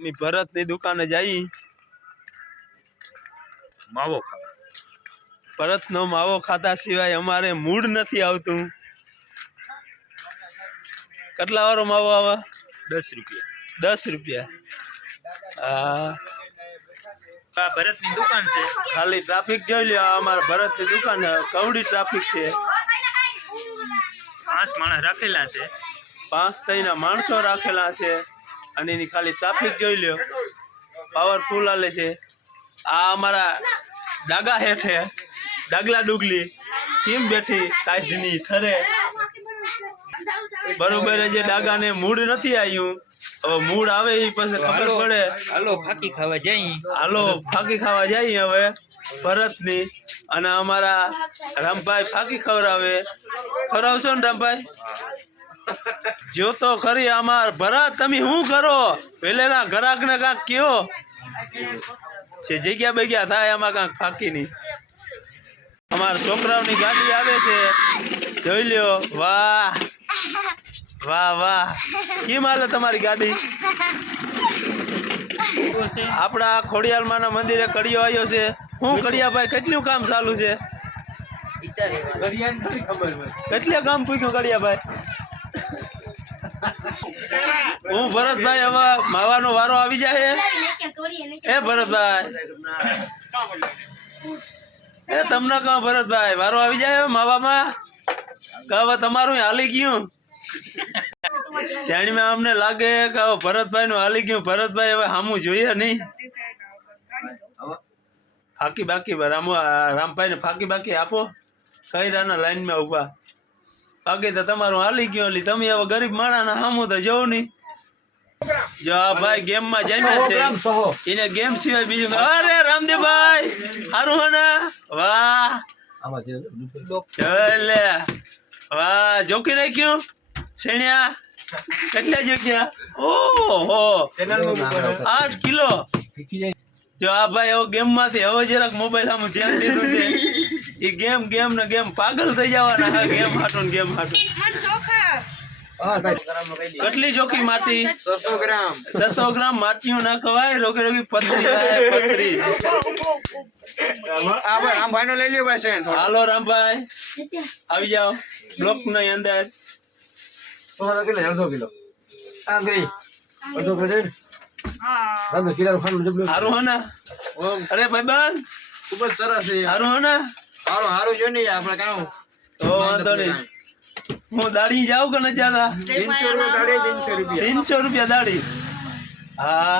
ભરત ની દુકાને જઈ માવો ખાવા। ભરત નો માવો ખાતા સિવાય અમારે મૂડ નથી આવતું। કેટલા વાળો માવો આવે? 10 રૂપિયા। 10 રૂપિયા। હા, ભરત ની દુકાન છે। ખાલી ટ્રાફિક જોઈ લ્યો। અમારે ભરત ની દુકાન કવડી ટ્રાફિક છે। 5 માણસ રાખેલા છે। 5 તઈના માણસો રાખેલા છે અને એની ખાલી ટ્રાફિક જોઈ લ્યો। પાવરફુલ હાલે છે। આ અમારા ડાગા હેઠે ડાગલા ડુગલી કેમ બેઠી કાઢની ઠરે બરોબર। જે ડાગાને મૂડ નથી આવ્યું, હવે મૂડ આવે એ પછી ખબર પડે। હાલો ફાકી ખાવા જઈ। હાલો ફાકી ખાવા જઈએ હવે ભરતની। અને અમારા રામભાઈ ફાકી ખવડાવે। ખવડાવશો ને રામભાઈ? જો તો ખરી અમાર ભરત તમે શું કરો? પેલેના ગ્રાહક ને કાંક કયો છે, જગ્યા બગ્યા થાય આમાં કાંક ફાકી ની। અમારા છોકરાઓની ગાડી આવે છે, જોઈ લ્યો। વાહ વાહ વાહ, કેમ હાલે તમારી ગાડી? આપણા ખોડિયાલમાં ના મંદિરે કડિયો આવ્યો છે। હું કડિયાભાઈ કેટલું કામ ચાલુ છે? કેટલે કામ પૂછ્યું કડિયાભાઈ? હું ભરતભાઈ હવે માવાનો વારો આવી જાય। એ ભરતભાઈ, એ તમને કહો ભરતભાઈ વારો આવી જાય માવામાં? હવે તમારું હાલી ગયું। જાણીમાં અમને લાગે કે હવે ભરતભાઈ નું હાલી ગયું। ભરતભાઈ હવે સામું જોઈએ નહીં। ફાકી બાકી રામભાઈ ને ફાકી બાકી આપો। કઈરાના લાઈનમાં ઉભા બાકી તો તમારું હાલી ગયું। એટલે તમે હવે ગરીબ માણસ સામું તો જવું નહીં। જો ભાઈ ગેમ માં જમ્યા છે, એને ગેમ સિવાય બીજું। અરે રામદેવભાઈ સારું હે ને? વાહ લે વાહ, જોકી નાખ્યું શેણ્યા। કેટલા જોક્યા? ઓહો 8 કિલો। જો આ ભાઈ હવે ગેમ માંથી હવે જરાક મોબાઈલ આમ ધ્યાન દીધું છે। એ ગેમ ને ગેમ પાગલ થઈ જવાના। ગેમ હાટું ને ગેમ હાટું। કેટલી જોખી માટી? 600 ગ્રામ। 600 ગ્રામ માટીયું ના ખવાય, રોકી રોકી પથરી થાય પથરી। રામભાઈ નો લઈ લ્યો ભાઈ। હાલો રામભાઈ આવી જાઓ બ્લોક ની અંદર। 100 કિલો આ ગઈ 100 સારું હે ને? અરે ભાઈબંધ ખૂબ જ સરસ છે। સારું હે ને? સારું જો નહીં આપણે કામ તો વાંધો નહીં। હું દાડી જાઉં કે ન જાતા? 300 રૂપિયા દાડી। 300 રૂપિયા દાડી। હા